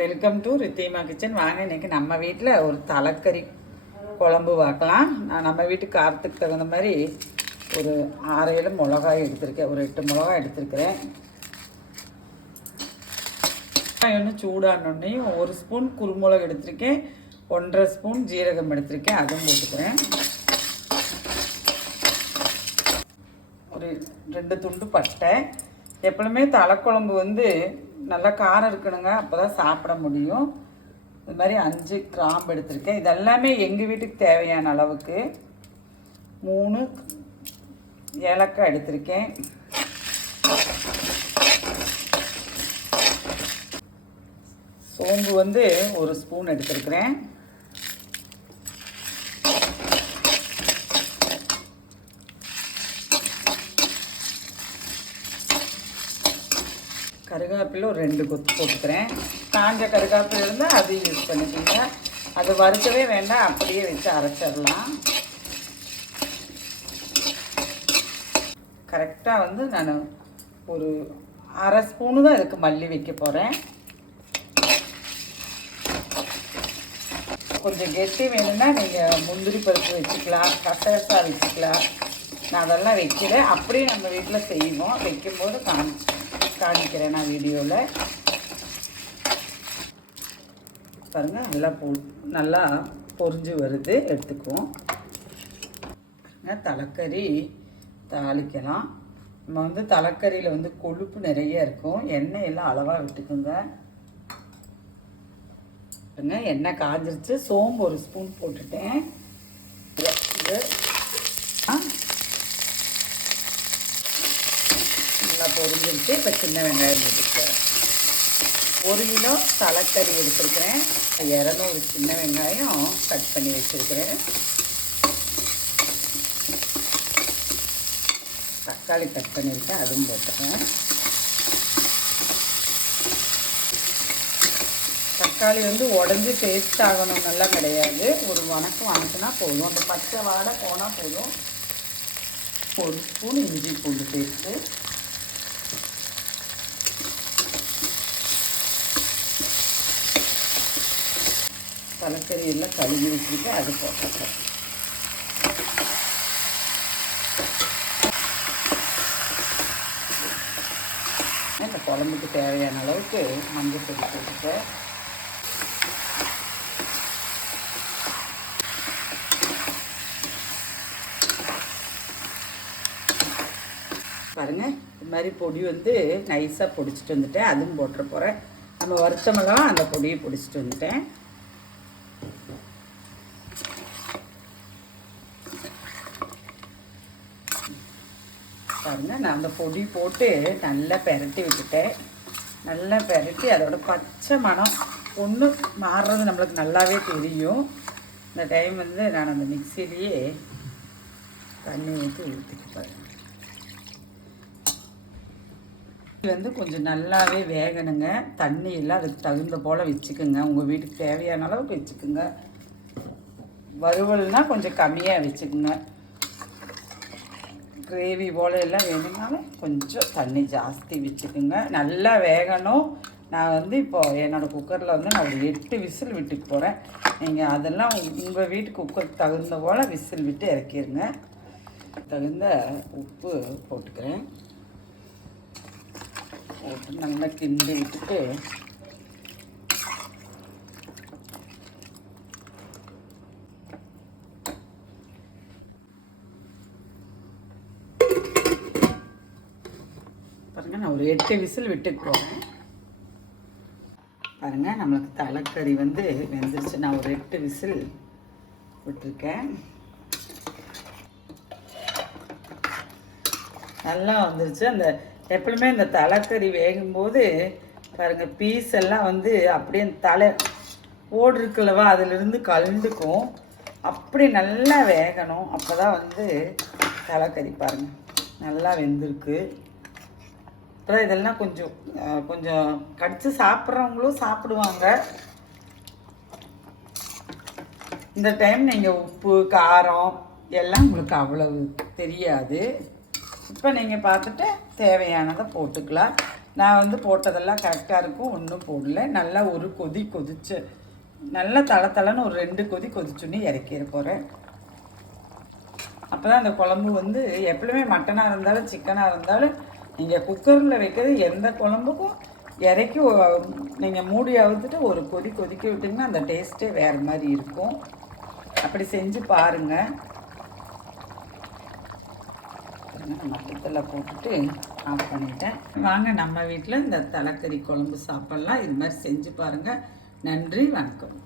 Welcome to Ridhima kitchen. வாங்க, இன்றைக்கி நம்ம வீட்டில் ஒரு தலைக்கறி குழம்பு பார்க்கலாம். நான் நம்ம வீட்டு காரத்துக்கு தகுந்த மாதிரி ஒரு 6-7 மிளகாய் எடுத்திருக்கேன், ஒரு 8 மிளகாய் எடுத்திருக்கிறேன். ஒன்று சூடானோடனையும் 1 ஸ்பூன் குருமிளகு எடுத்திருக்கேன், 1.5 ஸ்பூன் ஜீரகம் எடுத்திருக்கேன், அதுவும் போட்டுக்கிறேன். ஒரு 2 துண்டு பட்டை. எப்பவுமே தலைக்குழம்பு நல்லா காரம் இருக்கணுங்க, அப்போ தான் சாப்பிட முடியும். இது மாதிரி 5 கிராம்பு எடுத்திருக்கேன். இதெல்லாமே எங்கள் வீட்டுக்கு தேவையான அளவுக்கு. 3 ஏலக்காய் எடுத்திருக்கேன். சோம்பு 1 ஸ்பூன் எடுத்திருக்கிறேன். கருகாப்பில் ஒரு 2 கொத்து போட்டுக்கிறேன். காஞ்ச கருகாப்பில் இருந்தால் அது யூஸ் பண்ணிக்கோங்க. அது வறுக்கவே வேண்டாம், அப்படியே வச்சு அரைச்சிடலாம். கரெக்டாக நான் ஒரு 1/2 ஸ்பூனு தான் இதுக்கு மல்லி வைக்க போகிறேன். கொஞ்சம் கெட்டி வேணும்னா நீங்கள் முந்திரி பருப்பு வச்சுக்கலாம், கசகசா வச்சுக்கலாம். நான் அதெல்லாம் வைக்கல, அப்படியே நம்ம வீட்டில் செய்வோம். வைக்கும்போது காணிக்கிறேன் நான் வீடியோவில். பாருங்கள், நல்லா பொரிஞ்சு வருது. எடுத்துக்குவோம். தலைக்கறி தாளிக்கலாம். நம்ம தலைக்கறியில் கொழுப்பு நிறைய இருக்கும். எண்ணெய் எல்லாம் அளவாக விட்டுக்குங்க. எண்ணெய் காஞ்சிருச்சு. சோம்பு 1 ஸ்பூன் போட்டுட்டேன். நல்லா பொரிஞ்சிருச்சு. இப்போ சின்ன வெங்காயம் போட்டுக்கிறேன். 1 கிலோ தலைக்கறி எடுத்துருக்கிறேன். 200 சின்ன வெங்காயம் கட் பண்ணி வச்சுருக்கிறேன். தக்காளி கட் பண்ணியிருக்கேன், அதுவும் போட்டுக்கிறேன். தக்காளி உடஞ்சி டேஸ்ட் ஆகணும்னெல்லாம் கிடையாது. ஒரு வணக்குனா போதும். அந்த பச்சை வாடை போனால் போதும். 1 ஸ்பூன் இஞ்சி பூண்டு பேஸ்ட்டு, தலைக்கறி எல்லாம் கழுவி வச்சுட்டு அது போட்டுக்கிறேன். இந்த குழம்புக்கு தேவையான அளவுக்கு மஞ்சள் பொடி போட்டுட்டேன். பாருங்கள், இது மாதிரி பொடி நைஸாக பொடிச்சிட்டு வந்துட்டேன். அதுவும் போட்டுற போகிறேன். நம்ம வருத்தமெல்லாம் அந்த பொடியை பொடிச்சிட்டு வந்துட்டேன். பாருங்கள், நான் அந்த பொடி போட்டு நல்லா பெரட்டி விட்டுட்டேன். நல்லா பெரட்டி அதோட பச்சை மணம் ஒன்று மாறுறது நம்மளுக்கு நல்லாவே தெரியும். இந்த டைம் நான் அந்த மிக்சிலேயே தண்ணி ஊற்றிட்டு பாருங்கள். இது கொஞ்சம் நல்லாவே வேகணுங்க. தண்ணி எல்லாம் அதுக்கு தகுந்த போல் வச்சுக்கோங்க. உங்கள் வீட்டுக்கு தேவையான அளவுக்கு வச்சுக்கோங்க. வறுவல்னால் கொஞ்சம் கம்மியாக வச்சுக்கோங்க. கிரேவி போல் எல்லாம் வேணும்னாலும் கொஞ்சம் தண்ணி ஜாஸ்தி வச்சுக்கோங்க. நல்லா வேகணும். நான் இப்போது என்னோடய குக்கரில் நான் ஒரு 8 விசில் விட்டுக்கு போகிறேன். நீங்கள் அதெல்லாம் உங்கள் வீட்டு குக்கருக்கு தகுந்த போல் விசில் விட்டு இறக்கிடுங்க. தகுந்த உப்பு போட்டுக்கிறேன். போட்டு நல்லா கிண்டி விட்டுட்டு பாருங்கள், நான் ஒரு 8 விசில் விட்டுக்கு போகிறேன். பாருங்கள், நம்மளுக்கு தலைக்கறி வெந்துருச்சு. நான் ஒரு 8 விசில் விட்டுருக்கேன். நல்லா வந்துருச்சு. எப்பவுமே இந்த தலைக்கறி வேகும்போது பாருங்கள், பீஸ் எல்லாம் அப்படியே தலை ஓடு இருக்குல்லவா, அதிலிருந்து கலந்துக்கும். அப்படி நல்லா வேகணும். அப்போ தான் தலைக்கறி பாருங்கள் நல்லா வெந்திருக்கு. அப்புறம் இதெல்லாம் கொஞ்சம் கடித்து சாப்பிட்றவங்களும் சாப்பிடுவாங்க. இந்த டைம் நீங்கள் உப்பு காரம் எல்லாம் உங்களுக்கு அவ்வளவு தெரியாது. இப்போ நீங்கள் பார்த்துட்டு தேவையானதை போட்டுக்கலாம். நான் வந்து போட்டதெல்லாம் கரெக்டாக இருக்கும், ஒன்றும் போடல. நல்லா ஒரு கொதி கொதிச்சு நல்லா தளன்னு ஒரு 2 கொதி கொதிச்சுன்னு இறக்கிற போகிறேன். அப்போ தான் அந்த குழம்பு வந்து எப்பவுமே மட்டனாக இருந்தாலும் சிக்கனாக இருந்தாலும் நீங்கள் குக்கரில் வைக்கிறது எந்த குழம்புக்கும் இறக்கி நீங்கள் மூடி அவுத்துட்டு ஒரு கொதி கொதிக்க விட்டிங்கன்னா அந்த டேஸ்ட்டே வேறு மாதிரி இருக்கும். அப்படி செஞ்சு பாருங்கள். மட்டத்தில் போட்டுட்டு ஆஃப் பண்ணிட்டேன். வாங்க நம்ம வீட்டில் இந்த தலைக்கறி குழம்பு சாப்பிட்லாம். இது மாதிரி செஞ்சு பாருங்கள். நன்றி, வணக்கம்.